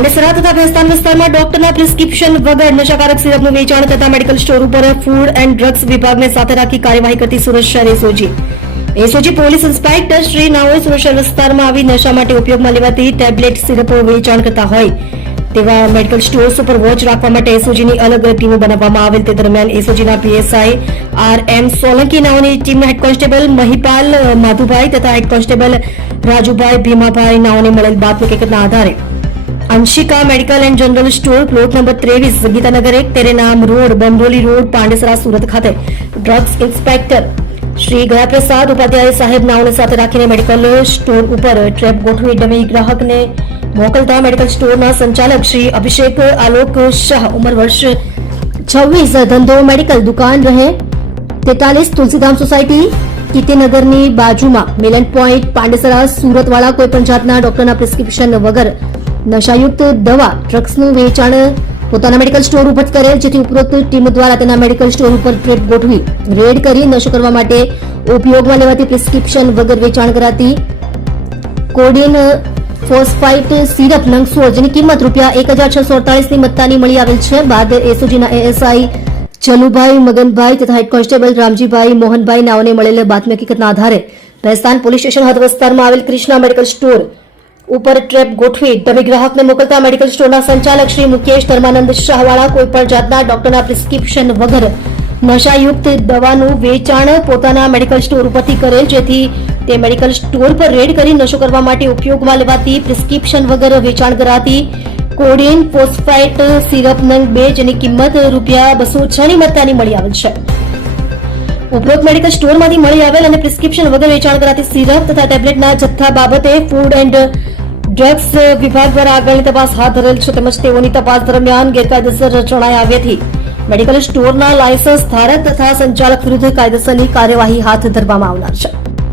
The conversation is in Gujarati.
પાંડેસરા તથા ભેસ્તાન વિસ્તારમાં ડોક્ટરના પ્રિસ્ક્રિપ્શન વગર નશાકારક સિરપનું વેચાણ કરતા મેડિકલ સ્ટોર ઉપર ફૂડ એન્ડ ડ્રગ્સ વિભાગને સાથે રાખી કાર્યવાહી કરતી સુરત શહેર એસઓજી પોલીસ ઇન્સ્પેક્ટર શ્રી નાઓએ સુરત શહેર વિસ્તારમાં આવી નશા માટે ઉપયોગમાં લેવાતી ટેબ્લેટ સિરપો વેચાણ કરતા હોય તેવા મેડિકલ સ્ટોર્સ ઉપર વોચ રાખવા માટે એસઓજીની અલગ અલગ ટીમો બનાવવામાં આવેલ. તે દરમિયાન એસઓજીના પીએસઆઈ RM સોલંકી નાઓની team head constable Mahipal Madhubhai તથા હેડ કોન્સ્ટેબલ રાજુભાઈ ભીમાભાઈ નાઓને મળેલ બાતમી હકીકતના આધારે Anshika medical and general store plot number 23 Gitanagar 1 Terenam road Bamboli road Pandesara Surat ખાતે ડ્રગ્સ ઇન્સ્પેક્ટર શ્રી ગયાપ્રસાદ ઉપાધ્યાય સાહેબ નાઓને સાથે રાખીને મેડિકલ સ્ટોર ઉપર ટ્રેપ ગોઠવી ડમી ગ્રાહકને મોકલતા મેડિકલ સ્ટોરના સંચાલક શ્રી અભિષેક આલોક શાહ ઉંમર વર્ષ 26 ધંધો મેડિકલ દુકાન રહે 43 તુલસીધામ સોસાયટી કીર્તિનગરની બાજુમાં મિલન પોઈન્ટ પાંડેસરા સુરતવાળા કોઈપણ જાતના ડોક્ટરના પ્રિસ્ક્રિપ્શન વગર નશાયુક્ત દવા ડ્રગ્સનું વેચાણ પોતાના મેડિકલ સ્ટોર ઉપર કરેલ, જેથી ઉપરોક્ત ટીમ દ્વારા તેના મેડિકલ સ્ટોર ઉપર ટ્રેપ ગોઠવી રેડ કરી નશો કરવા માટે ઉપયોગમાં લેવાતી પ્રિસ્ક્રિપ્શન વગર વેચાણ કરાતી કોડિન ફોસ્ફાઇટ સિરપ નંગ 16 જેની કિંમત ₹1648 ની મત્તાની મળી આવેલ છે. બાદ એસઓજીના એએસઆઈ જલુભાઈ મગનભાઈ તથા હેડ કોન્સ્ટેબલ રામજીભાઈ મોહનભાઈ નાઓને મળેલ બાતમી હકીકતના આધારે ભેસ્તાન પોલીસ સ્ટેશન હદ વિસ્તારમાં આવેલ ક્રિષ્ના મેડિકલ સ્ટોર ઉપર ટ્રેપ ગોઠવી ડમી ગ્રાહકને મોકલતા મેડિકલ સ્ટોરના સંચાલક શ્રી મુકેશ ધર્માનંદ શાહવાળા કોઈપણ જાતના ડોક્ટરના પ્રિસ્ક્રિપ્શન વગર નશાયુક્ત દવાનું વેચાણ પોતાના મેડિકલ સ્ટોર ઉપરથી કરેલ, જેથી તે મેડિકલ સ્ટોર પર રેડ કરી નશો કરવા માટે ઉપયોગમાં લેવાતી પ્રિસ્ક્રિપ્શન વગર વેચાણ કરાતી કોડિન ફોસ્ફાઇટ સિરપ નંગ 2 જેની કિંમત ₹206 ની મત્તાની મળી આવેલ છે. ઉપરોક્ત મેડિકલ સ્ટોરમાંથી મળી આવેલ અને પ્રિસ્ક્રિપ્શન વગર વેચાણ કરાતી સિરપ તથા ટેબ્લેટના જથ્થા બાબતે ફૂડ એન્ડ ડ્રગ્સ વિભાગ દ્વારા આગળની તપાસ હાથ ધરેલ છે, તેમજ તેઓની તપાસ દરમિયાન ગેરકાયદેસર જણાઈ આવ્યાથી મેડિકલ સ્ટોરના લાયસન્સ ધારક તથા સંચાલક વિરુદ્ધ કાયદેસરની કાર્યવાહી હાથ ધરવામાં આવનાર છે.